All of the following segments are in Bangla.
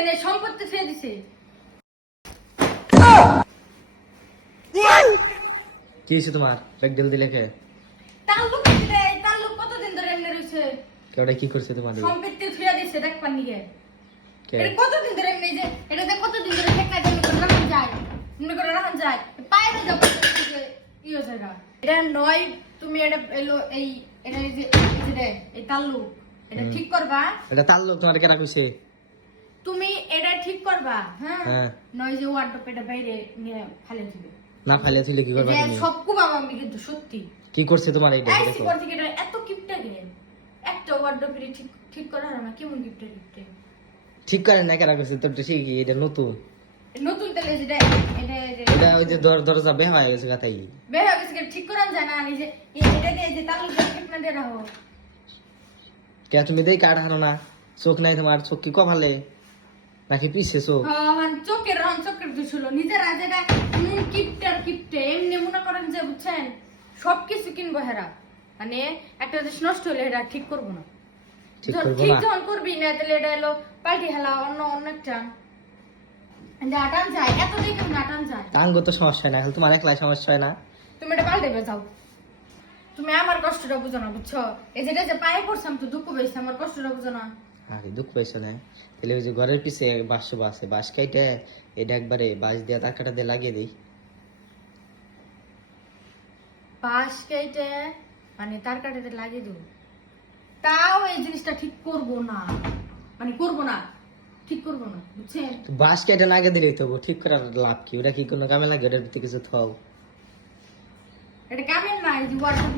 এনে সম্পত্তি ছেড়ে দিছে। কি হয়েছে তোমার? ডেল দিলে কে? তার লোক রে তার লোক কতদিন ধরে এমনি রইছে কেউটা কি করছে সম্পত্তি ছেড়ে দিছে দেখ পানি গে কে। এটা কতদিন ধরে এমনি যে এটা দেখ কতদিন ধরে ঠেকা জমি করে যায়। মনে করে যায়। পায়ে হচ্ছে এটা। নয় তুমি এটা এলো এই এটা এই যে এই যে রে, এই তাল্লু এটা ঠিক করবা? এটা তার লোক তোমার কেনা কইছে তুমি ঠিক করবা? হ্যাঁ? হ্যাঁ। নয় যে ওয়ার্ডরোব এটা বাইরে নিয়ে ফেলে দিবে না তুইলে কি করবা তুমি? সব কুবাবা আমি কিন্তু সত্যি। কি করছে তোমার এই দেখো। এটা এত কিপটা একটা ঠিক ঠিক করা হয় না কেমন কিপটা কিপটে? ঠিক করে না করছে? তোর তো সেই কি এটা নতুন। নতুন তেলে যেটা এটা ওই যে দর দরজা বেহা হয়ে গেছে গাতাই হয়ে গেছে ঠিক করা যায় না যে এটা দিয়ে যে তালু ঠিক না দিয়ে রাখো। কে তুমি দেই কাঠ হানো না? চোখ নাই তোমার চোখ কি কভালে নাকি চোখ হন চোখের রং চোখের দুছিল নিজেরা যেটা নুন কিপটার কিপটে এমনি মনে করেন যে বুঝছেন? সব কিছু কিনবো হেরা। মানে একটা জিনিস নষ্ট হলে এটা ঠিক করব না। ঠিক যখন- করব না। তাহলে এটা এলো পাল্টি হেলা অন্য অন্য একটা। যায় এত দেখে না আটান যায় টাঙ্গ তো সমস্যা না তোমার একলাই সমস্যা হয় না। তুমি এটা পাল্টে যাও। তুমি আমার কষ্টটা বুঝো না বুঝছ? এই যেটা যে পায়ে পড়ছাম তো দুঃখ পেয়েছি আমার কষ্টটা বুঝো না। আরে দুঃখ পাইছো না? তাহলে ওই যে ঘরের পিছে বাঁশ আছে বাঁশ কাইটে এটা একবারে বাঁশ দিয়ে তার কাটা দিয়ে লাগিয়ে দিই। বাঁশ কেটে মানে তার কাটাতে লাগিয়ে দেবো। তাও এই জিনিসটা ঠিক করব না। মানে করব না ঠিক করব না বুঝছেন? বাঁশ কেটে লাগিয়ে দিলেই তো ঠিক করার লাভ কি? ওটা কি কোনো কামে লাগে? ওটার ভিতরে কিছু থাও। এটা কামেন না এই যে ওয়াটার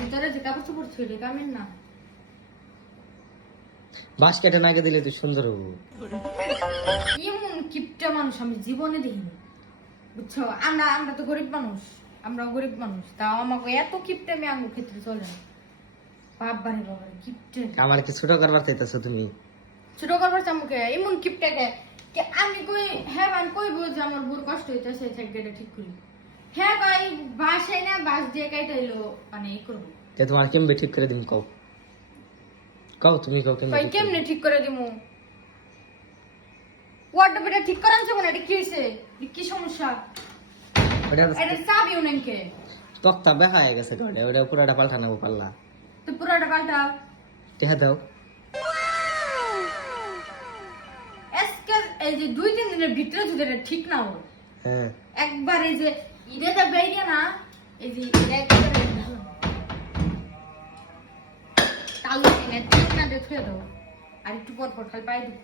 ভিতরে যে কাপড় চোপড় ছিল কামেন না। বাঁশ কেটে লাগিয়ে দিলে তো সুন্দর হব। এমন কিপটা মানুষ আমি জীবনে দেখিনি। বুঝছ? আমরা আমরা তো গরিব মানুষ। আমরা গরিব মানুষ। তাও আমাকে এত কিপটা আমি আঙ্গুর ক্ষেত্রে চলে না। বাবারে বাবারে কিপটে। আমার কি ছোট করবার চাইতেছো তুমি? ছোট করবার চামুকে এমন কিপটাকে কে? আমি কই হ্যাঁ আমি কইবো যে আমার বুর কষ্ট হইতেছে সাইকেলটা ঠিক করি। হ্যাঁ ভাই বাসায় না বাস দিয়ে কাইটাইলো মানে ই করব। যে তোমার কেমবে ঠিক করে দিম কও। কও তুমি কও কেমবে ভাই কেমনে ঠিক করে দিমু? ওয়ার্ডটা ঠিক করান না এটা কি হইছে কি সমস্যা? ওটা এটা চাবিও নাকি? তক্তা বেহা হয়ে গেছে ওটা ওটা পুরাটা পাল্টানো পারলা তো পুরোটা পাল্টাও টেহা দাও। আজকে এই যে দুই তিন দিনের ভিতরে যদি এটা ঠিক না হয় হ্যাঁ। একবার এই যে ইরেটা বেরিয়ে না এই যে এটা একবারে তালু এনে না দেখে দাও। আর একটু পর পর খালি পায়ে দুঃখ